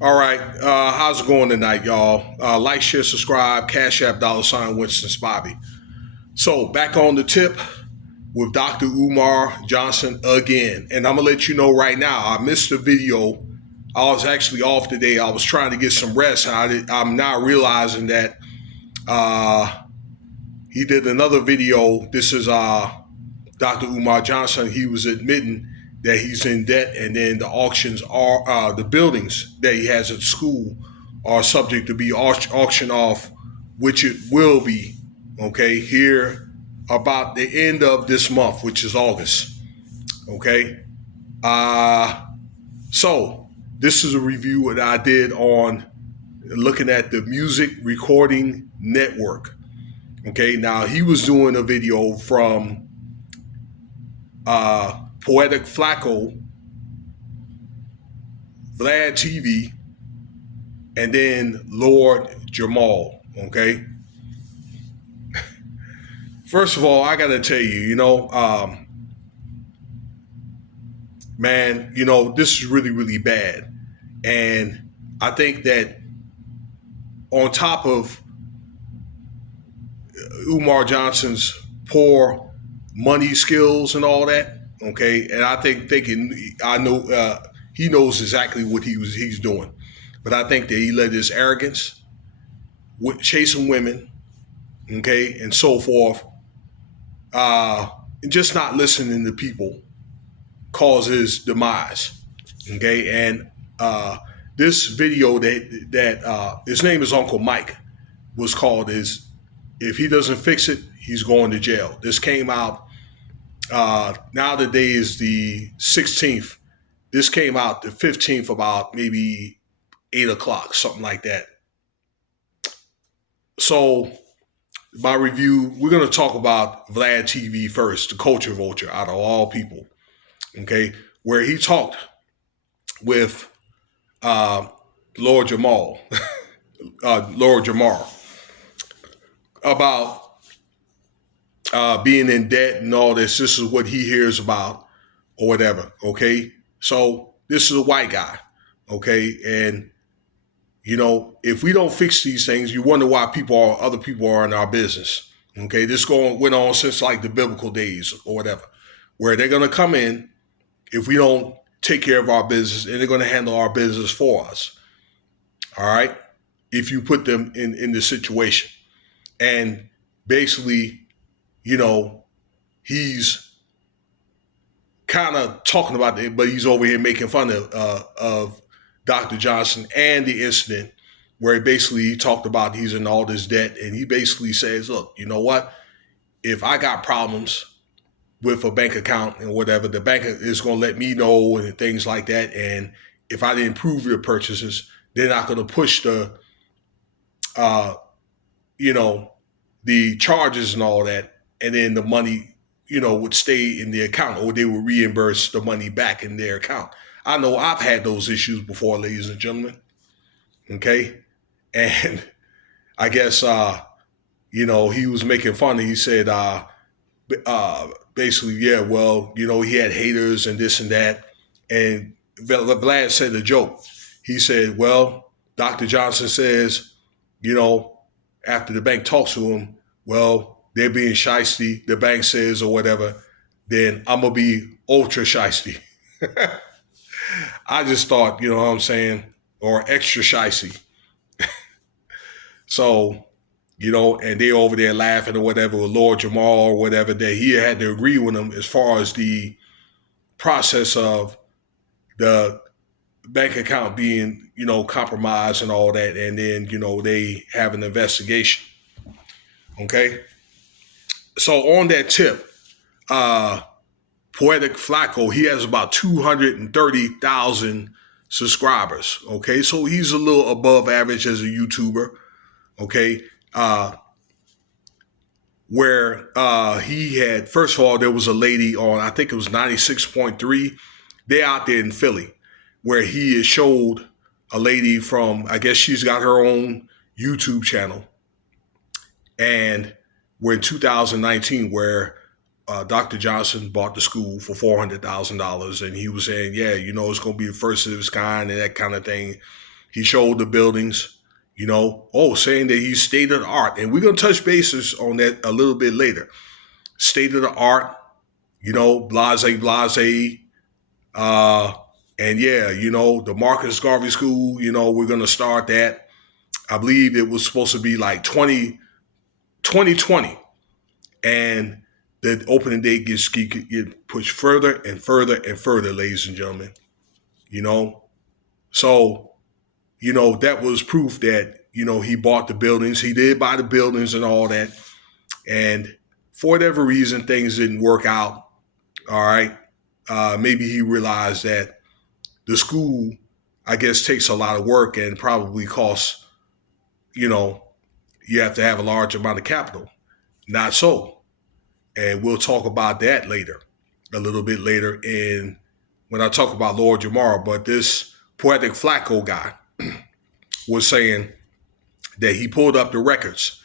All right, how's it going tonight, y'all? Like, share, subscribe, Cash App, $ Winston Spivey. So back on the tip with Dr. Umar Johnson again, and I'm gonna let you know right now. I missed the video. I was actually off today. I was trying to get some rest. I'm now realizing that uh, he did another video. This is Dr. Umar Johnson. He was admitting that he's in debt, and then the auctions are the buildings that he has at school are subject to be auctioned off, which it will be. Okay, here about the end of this month, which is August. Okay, uh, so this is a review that I did on looking at the Music Recording Network. Okay, now he was doing a video from Poetic Flacko, VladTV, and then Lord Jamar. Okay. First of all, I got to tell you, man, this is really, really bad. And I think that on top of Umar Johnson's poor money skills and all that, okay, and I think I know he knows exactly what he's doing, but I think that he let his arrogance, chasing women, okay, and so forth, and just not listening to people, cause his demise, okay, and this video that his name is Uncle Mike was called is if he doesn't fix it, he's going to jail. This came out. Now the day is the 16th. This came out the 15th, about maybe 8 o'clock, something like that. So my review, we're going to talk about Vlad TV first, the culture vulture out of all people, okay, where he talked with Lord Jamal, Lord Jamar, about being in debt and all this. This is what he hears about or whatever, okay? So this is a white guy, okay? And, if we don't fix these things, you wonder why other people are in our business, okay? This went on since like the biblical days or whatever, where they're going to come in if we don't take care of our business, and they're going to handle our business for us, all right? If you put them in the situation. And basically, he's kind of talking about it, but he's over here making fun of Dr. Johnson and the incident where he talked about he's in all this debt, and he basically says, look, you know what? If I got problems with a bank account and whatever, the bank is going to let me know and things like that. And if I didn't prove your purchases, they're not going to push the charges and all that, and then the money, would stay in the account, or they would reimburse the money back in their account. I know I've had those issues before, ladies and gentlemen. Okay. And I guess, he was making fun. He said, basically, yeah, well, he had haters and this and that. And Vlad said a joke. He said, well, Dr. Johnson says, after the bank talks to him, well, they're being shiesty, the bank says, or whatever, then I'm going to be ultra shiesty. I just thought, you know what I'm saying, or extra shiesty. So, and they over there laughing or whatever with Lord Jamal or whatever, that he had to agree with him as far as the process of the bank account being, compromised and all that. And then, they have an investigation. Okay. So on that tip, Poetic Flacko, he has about 230,000 subscribers. Okay. So he's a little above average as a YouTuber. Okay. Where he had, first of all, there was a lady on, I think it was 96.3. They're out there in Philly, where he showed a lady from, I guess she's got her own YouTube channel. And we're in 2019, where Dr. Johnson bought the school for $400,000. And he was saying, yeah, it's going to be the first of its kind and that kind of thing. He showed the buildings, saying that he's state of the art. And we're going to touch bases on that a little bit later. State of the art, blase. Uh, and yeah, the Marcus Garvey School, we're going to start that. I believe it was supposed to be like 2020. And the opening date gets pushed further and further and further, ladies and gentlemen. So, that was proof that, he bought the buildings. He did buy the buildings and all that. And for whatever reason, things didn't work out. All right. Maybe he realized that the school, I guess, takes a lot of work and probably costs, you have to have a large amount of capital. Not so. And we'll talk about that later, a little bit later when I talk about Lord Jamar. But this Poetic Flacko guy was saying that he pulled up the records,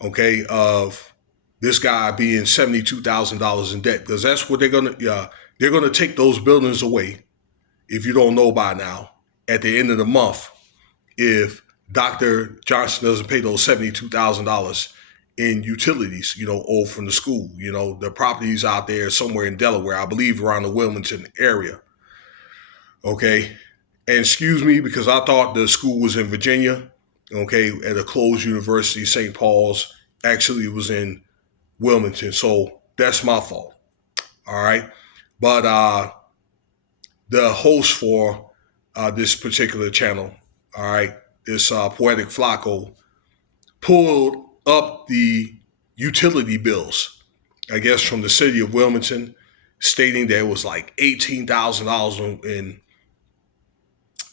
of this guy being $72,000 in debt, because that's what they're gonna take those buildings away. If you don't know by now, at the end of the month, if Dr. Johnson doesn't pay those $72,000 in utilities, owed from the school, the properties out there somewhere in Delaware, I believe around the Wilmington area. Okay. And excuse me, because I thought the school was in Virginia, at a closed university, St. Paul's. Actually, it was in Wilmington. So that's my fault. All right. But the host for this particular channel, all right, this Poetic Flacko, pulled up the utility bills, I guess, from the city of Wilmington, stating that it was like $18,000 in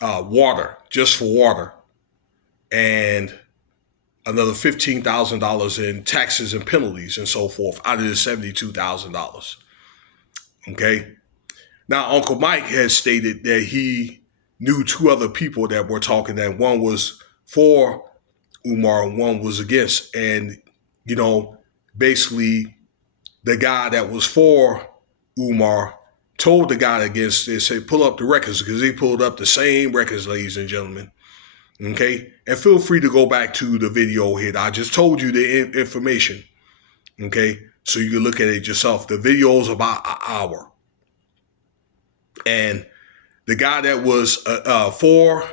water, just for water, and another $15,000 in taxes and penalties and so forth out of the $72,000. Okay. Now, Uncle Mike has stated that he knew two other people that were talking, that one was for Umar and one was against. And, basically the guy that was for Umar told the guy against, they said, pull up the records, because they pulled up the same records, ladies and gentlemen. Okay. And feel free to go back to the video here. I just told you the information. Okay. So you can look at it yourself. The video is about an hour. And the guy that was for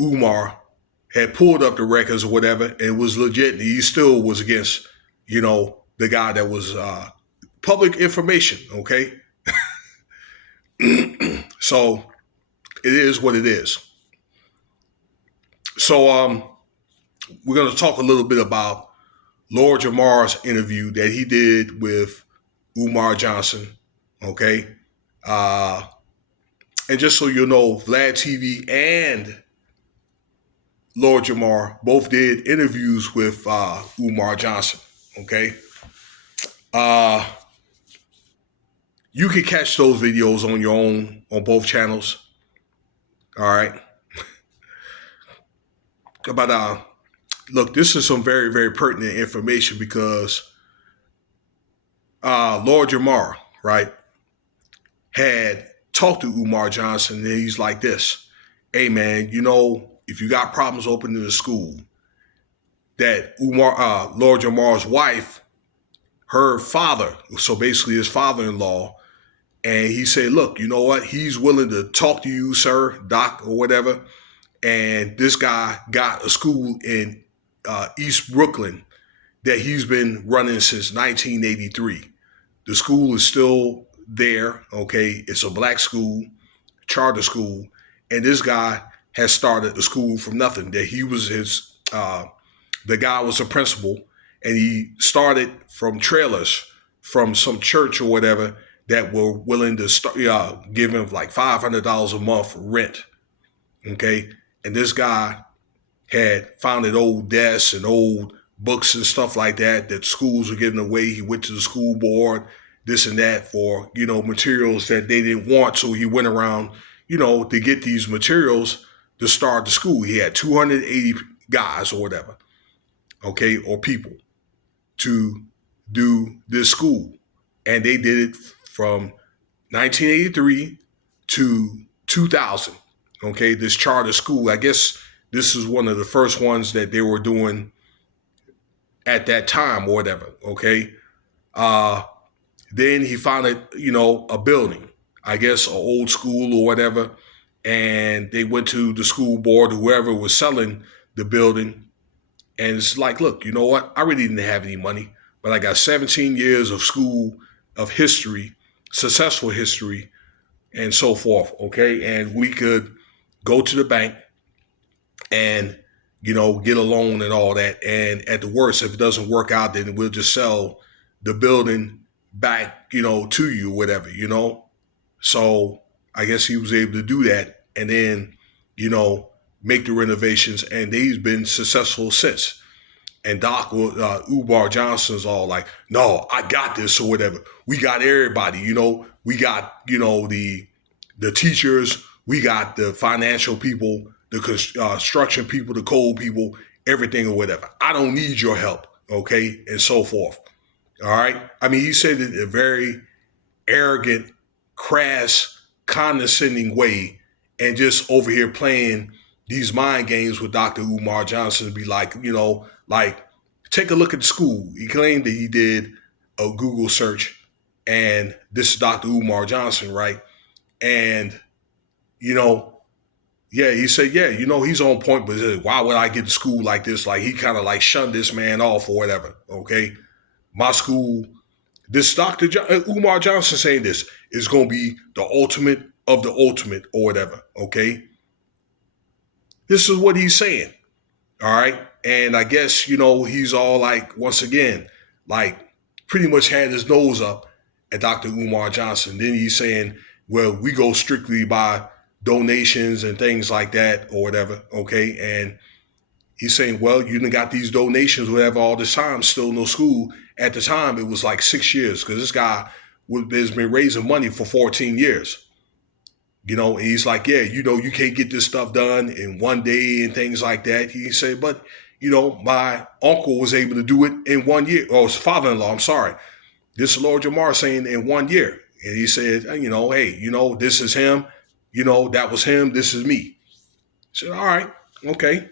Umar had pulled up the records or whatever, and it was legit. He still was against, the guy that was public information. Okay. So it is what it is. So we're going to talk a little bit about Lord Jamar's interview that he did with Umar Johnson. Okay. And just so you know, VladTV and Lord Jamar both did interviews with Umar Johnson. Okay. You can catch those videos on your own on both channels. All right. But look, this is some very, very pertinent information, because Lord Jamar, right, had talked to Umar Johnson, and he's like this: hey man, if you got problems opening the school, that Lord Jamar's wife, her father, so basically his father-in-law, and he said, look, you know what? He's willing to talk to you, sir, doc, or whatever. And this guy got a school in East Brooklyn that he's been running since 1983. The school is still there. Okay. It's a black school, charter school. And this guy has started the school from nothing. That he was the guy was a principal, and he started from trailers from some church or whatever that were willing to start, give him like $500 a month rent. Okay. And this guy had founded old desks and old books and stuff like that schools were giving away. He went to the school board, this and that, for, materials that they didn't want. So he went around, to get these materials to start the school. He had 280 guys or whatever, okay, or people to do this school. And they did it from 1983 to 2000. Okay, this charter school, I guess this is one of the first ones that they were doing at that time or whatever. Okay. Uh, then he found it, a building, I guess, an old school or whatever. And they went to the school board, whoever was selling the building. And it's like, look, you know what? I really didn't have any money, but I got 17 years of school, of history, successful history, and so forth. Okay. And we could go to the bank and, get a loan and all that. And at the worst, if it doesn't work out, then we'll just sell the building back, to you, whatever. So I guess he was able to do that and then, make the renovations, and he's been successful since. And Umar Johnson's all like, no, I got this or whatever. We got everybody, we got, the teachers, we got the financial people, the construction people, the code people, everything or whatever. I don't need your help, okay, and so forth. All right. I mean, he said it in a very arrogant, crass, condescending way, and just over here playing these mind games with Dr. Umar Johnson to be like, take a look at the school. He claimed that he did a Google search, and this is Dr. Umar Johnson, right? And, he said, he's on point, but why would I get to school like this? Like, he kind of like shunned this man off or whatever, okay? My school, this Umar Johnson saying this is going to be the ultimate of the ultimate or whatever, okay? This is what he's saying, all right? And I guess, he's all like, once again, like pretty much had his nose up at Dr. Umar Johnson. Then he's saying, well, we go strictly by donations and things like that or whatever, okay? And he's saying, well, you done got these donations, whatever, all this time, still no school. At the time, it was like 6 years because this guy has been raising money for 14 years. And he's like, yeah, you can't get this stuff done in one day and things like that. He said, but, my uncle was able to do it in 1 year. Oh, his father-in-law, I'm sorry. This is Lord Jamar saying in 1 year. And he said, hey, this is him. That was him. This is me. I said, all right, okay.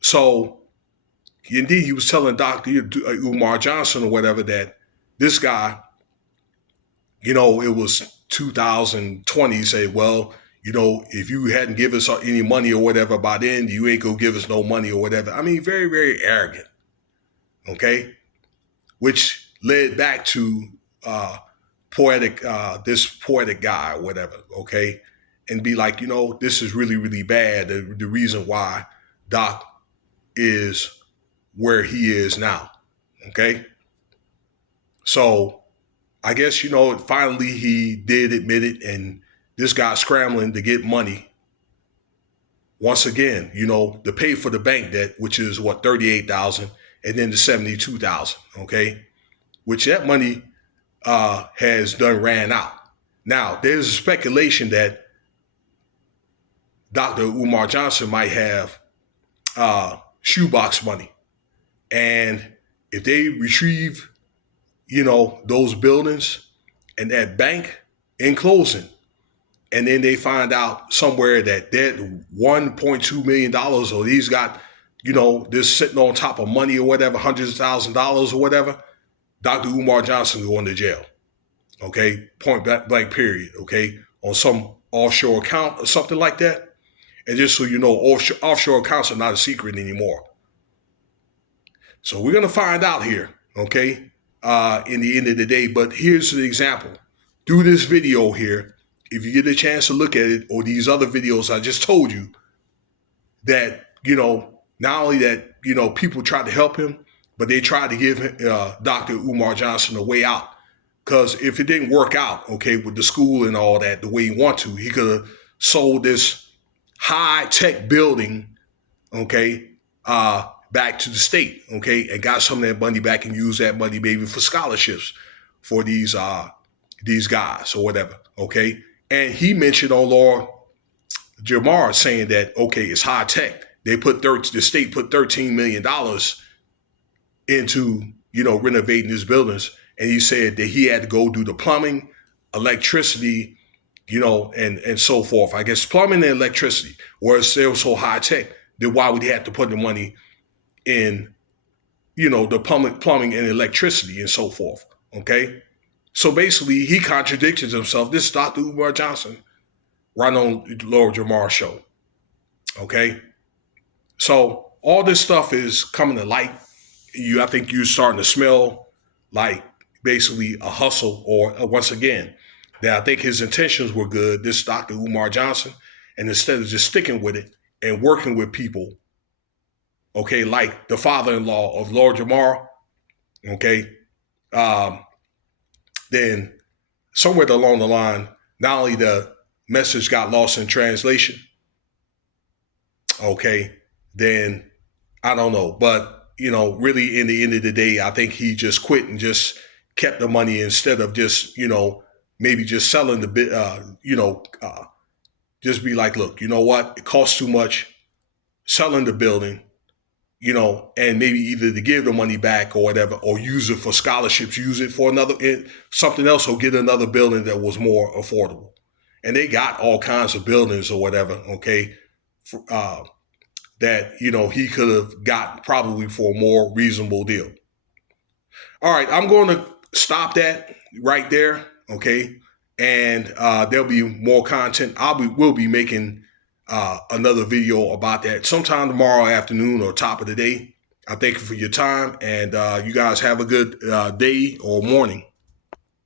So indeed, he was telling Dr. Umar Johnson or whatever that this guy, it was 2020. He said, well, if you hadn't given us any money or whatever by then, you ain't gonna give us no money or whatever. I mean, very, very arrogant. Okay. Which led back to this poetic guy or whatever. Okay. And be like, this is really, really bad. The reason why Doc is where he is now. Okay. So I guess, finally he did admit it, and this guy scrambling to get money once again, to pay for the bank debt, which is what, $38,000, and then the $72,000. Okay. Which that money has done ran out. Now there's a speculation that Dr. Umar Johnson might have shoebox money. And if they retrieve, those buildings and that bank in closing, and then they find out somewhere that that $1.2 million, or he's got, this sitting on top of money or whatever, hundreds of $1,000s or whatever, Dr. Umar Johnson going to jail. Okay, point blank period. Okay, on some offshore account or something like that. And just so you know, offshore accounts are not a secret anymore. So we're going to find out here, okay, in the end of the day. But here's the example. Through this video here, if you get a chance to look at it, or these other videos I just told you, that, not only that, people tried to help him, but they tried to give Dr. Umar Johnson a way out. Because if it didn't work out, okay, with the school and all that, the way he wanted to, he could have sold this high-tech building, okay, back to the state, okay, and got some of that money back and used that money maybe for scholarships for these guys or whatever, okay. And he mentioned on Lord Jamar saying that, okay, it's high-tech. The state put $13 million into, renovating his buildings. And he said that he had to go do the plumbing, electricity, and so forth. I guess plumbing and electricity, whereas they were so high tech, then why would he have to put the money in, the plumbing and electricity and so forth? Okay. So basically, he contradicted himself. This is Dr. Umar Johnson, right on Lord Jamar's show. Okay. So all this stuff is coming to light. I think you're starting to smell like basically a hustle, or once again, that I think his intentions were good. This Dr. Umar Johnson, and instead of just sticking with it and working with people, okay, like the father-in-law of Lord Jamar, okay, um, then somewhere along the line, not only the message got lost in translation, okay, then I don't know. But, really in the end of the day, I think he just quit and just kept the money instead of just, maybe just selling the bit, just be like, look, you know what? It costs too much selling the building, and maybe either to give the money back or whatever, or use it for scholarships, use it for something else, or get another building that was more affordable. And they got all kinds of buildings or whatever, okay, that, he could have got probably for a more reasonable deal. All right, I'm going to stop that right there, okay? And there'll be more content. We'll be making another video about that sometime tomorrow afternoon or top of the day. I thank you for your time, and you guys have a good day or morning.